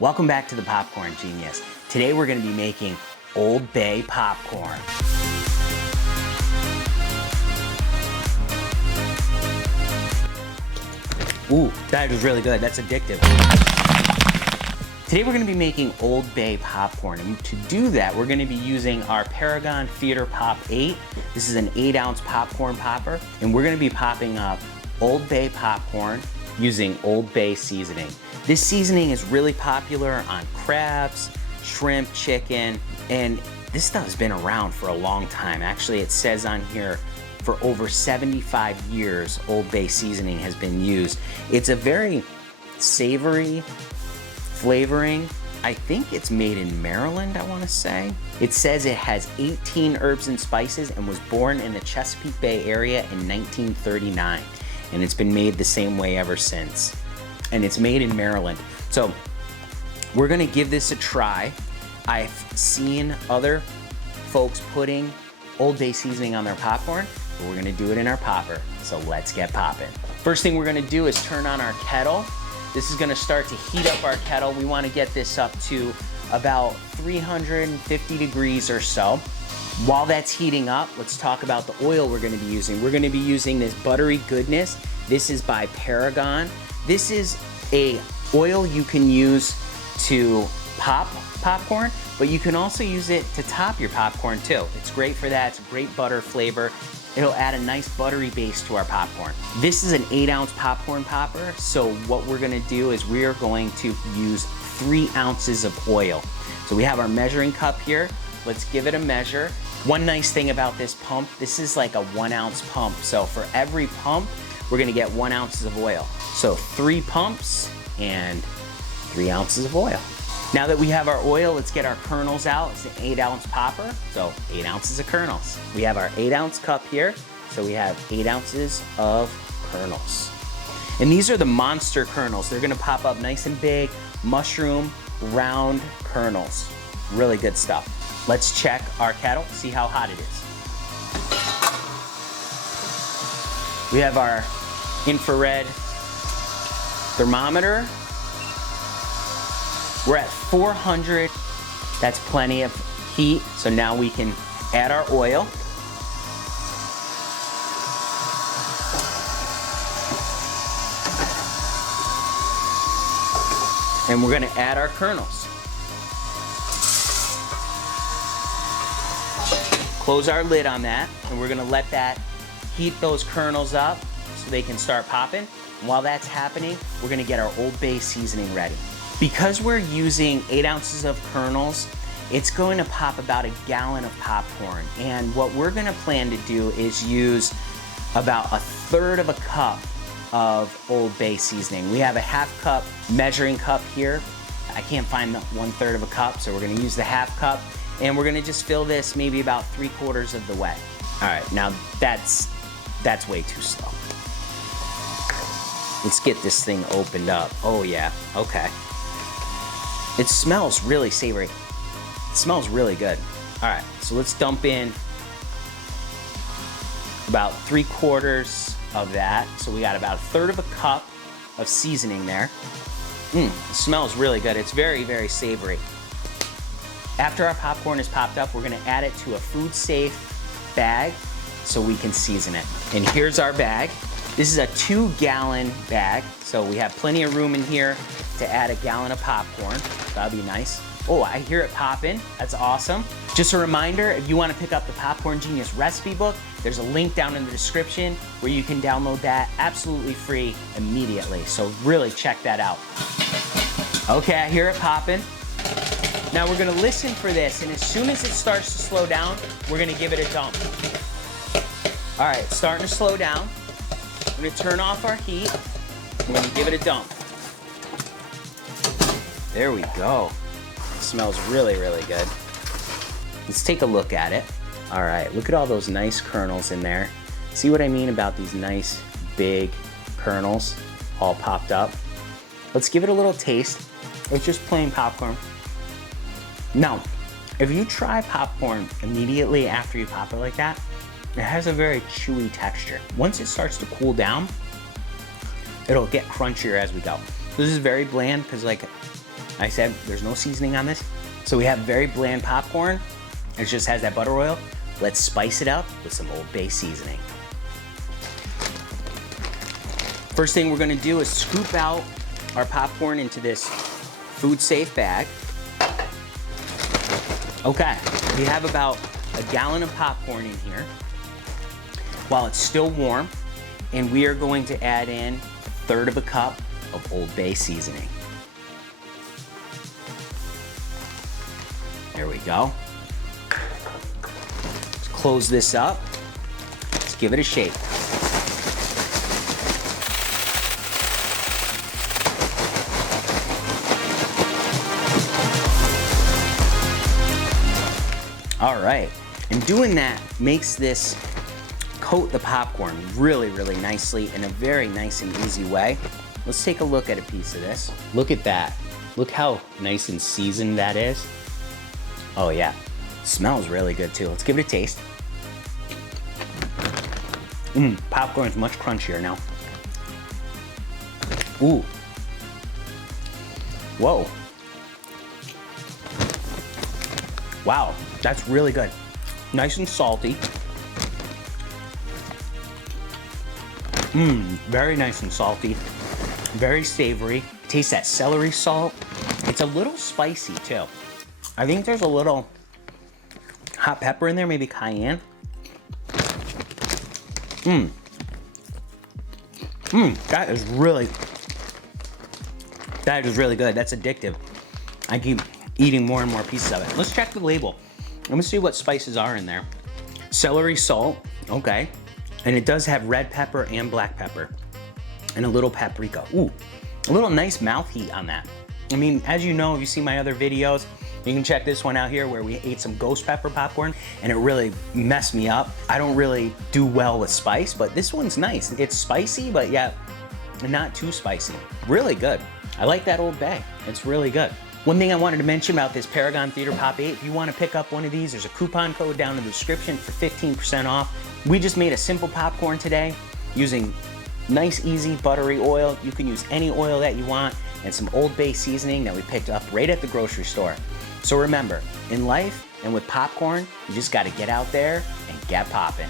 Welcome back to the Popcorn Genius. Today we're going to be making Old Bay popcorn. Ooh, that was really good. That's addictive. Today we're going to be making Old Bay popcorn, and to do that we're going to be using our Paragon Theater Pop 8. This is an 8-ounce popcorn popper, and we're going to be popping up Old Bay popcorn using Old Bay seasoning. This seasoning is really popular on crabs, shrimp, chicken, and this stuff has been around for a long time. Actually, it says on here for over 75 years Old Bay seasoning has been used. It's a very savory flavoring. I think it's made in Maryland, I want to say. It says it has 18 herbs and spices and was born in the Chesapeake Bay area in 1939. And it's been made the same way ever since. And it's made in Maryland. So we're gonna give this a try. I've seen other folks putting Old Bay seasoning on their popcorn, but we're gonna do it in our popper. So let's get popping. First thing we're gonna do is turn on our kettle. This is gonna start to heat up our kettle. We wanna get this up to about 350 degrees or so. While that's heating up, let's talk about the oil we're gonna be using. We're gonna be using this buttery goodness. This is by Paragon. This is a oil you can use to pop popcorn, but you can also use it to top your popcorn too. It's great for that. It's a great butter flavor. It'll add a nice buttery base to our popcorn. This is an 8-ounce popcorn popper, so what we're gonna do is we are going to use 3 ounces of oil. So we have our measuring cup here. Let's give it a measure. One nice thing about this pump, this is like a 1-ounce pump. So for every pump, we're gonna get 1 ounce of oil. So 3 pumps and 3 ounces of oil. Now that we have our oil, let's get our kernels out. It's an 8-ounce popper, so 8 ounces of kernels. We have our 8-ounce cup here, so we have 8 ounces of kernels. And these are the monster kernels. They're gonna pop up nice and big, mushroom, round kernels. Really good stuff. Let's check our kettle, see how hot it is. We have our infrared thermometer. We're at 400. That's plenty of heat. So now we can add our oil. And we're gonna add our kernels. Close our lid on that, and we're gonna let that heat those kernels up so they can start popping. And while that's happening, we're gonna get our Old Bay seasoning ready. Because we're using 8 ounces of kernels, it's going to pop about a gallon of popcorn. And what we're gonna plan to do is use about 1/3 of a cup of Old Bay seasoning. We have a 1/2 cup measuring cup here. I can't find the 1/3 of a cup, so we're gonna use the 1/2 cup. And we're gonna just fill this maybe about 3/4 of the way. All right, now that's way too slow. Let's get this thing opened up. Oh yeah, okay. It smells really savory. It smells really good. All right, so let's dump in about 3/4 of that. So we got about 1/3 of a cup of seasoning there. It smells really good. It's very, very savory. After our popcorn is popped up, we're gonna add it to a food-safe bag so we can season it. And here's our bag. This is a 2-gallon bag, so we have plenty of room in here to add a gallon of popcorn. That'll be nice. Oh, I hear it popping. That's awesome. Just a reminder, if you want to pick up the Popcorn Genius recipe book, there's a link down in the description where you can download that absolutely free immediately. So really check that out. Okay, I hear it popping. Now we're gonna listen for this, and as soon as it starts to slow down, we're gonna give it a dump. All right, it's starting to slow down. We're gonna turn off our heat. We're gonna give it a dump. There we go. It smells really, really good. Let's take a look at it. All right, look at all those nice kernels in there. See what I mean about these nice, big kernels all popped up? Let's give it a little taste. It's just plain popcorn. Now, if you try popcorn immediately after you pop it like that, it has a very chewy texture. Once it starts to cool down, it'll get crunchier as we go. This is very bland because like I said there's no seasoning on this. So we have very bland popcorn. It just has that butter oil. Let's spice it up with some Old Bay seasoning. First thing we're gonna do is scoop out our popcorn into this food safe bag. Okay, we have about a gallon of popcorn in here while it's still warm, and we are going to add in 1/3 of a cup of Old Bay seasoning. There we go. Let's close this up. Let's give it a shake. All right, and doing that makes this coat the popcorn really, really nicely in a very nice and easy way. Let's take a look at a piece of this. Look at that. Look how nice and seasoned that is. Oh yeah, smells really good too. Let's give it a taste. Popcorn's much crunchier now. Ooh. Whoa. Wow, that's really good. Nice and salty. Very nice and salty. Very savory. Taste that celery salt. It's a little spicy too. I think there's a little hot pepper in there, maybe cayenne. That is really good. That's addictive. I keep eating more and more pieces of it. Let's check the label. Let me see what spices are in there. Celery salt, okay. And it does have red pepper and black pepper. And a little paprika. Ooh, a little nice mouth heat on that. I mean, as you know, if you see my other videos, you can check this one out here where we ate some ghost pepper popcorn and it really messed me up. I don't really do well with spice, but this one's nice. It's spicy, but yet not too spicy. Really good. I like that Old Bay. It's really good. One thing I wanted to mention about this Paragon Theater Pop 8, if you want to pick up one of these, there's a coupon code down in the description for 15% off. We just made a simple popcorn today using nice, easy, buttery oil. You can use any oil that you want and some Old Bay seasoning that we picked up right at the grocery store. So remember, in life and with popcorn, you just got to get out there and get poppin'.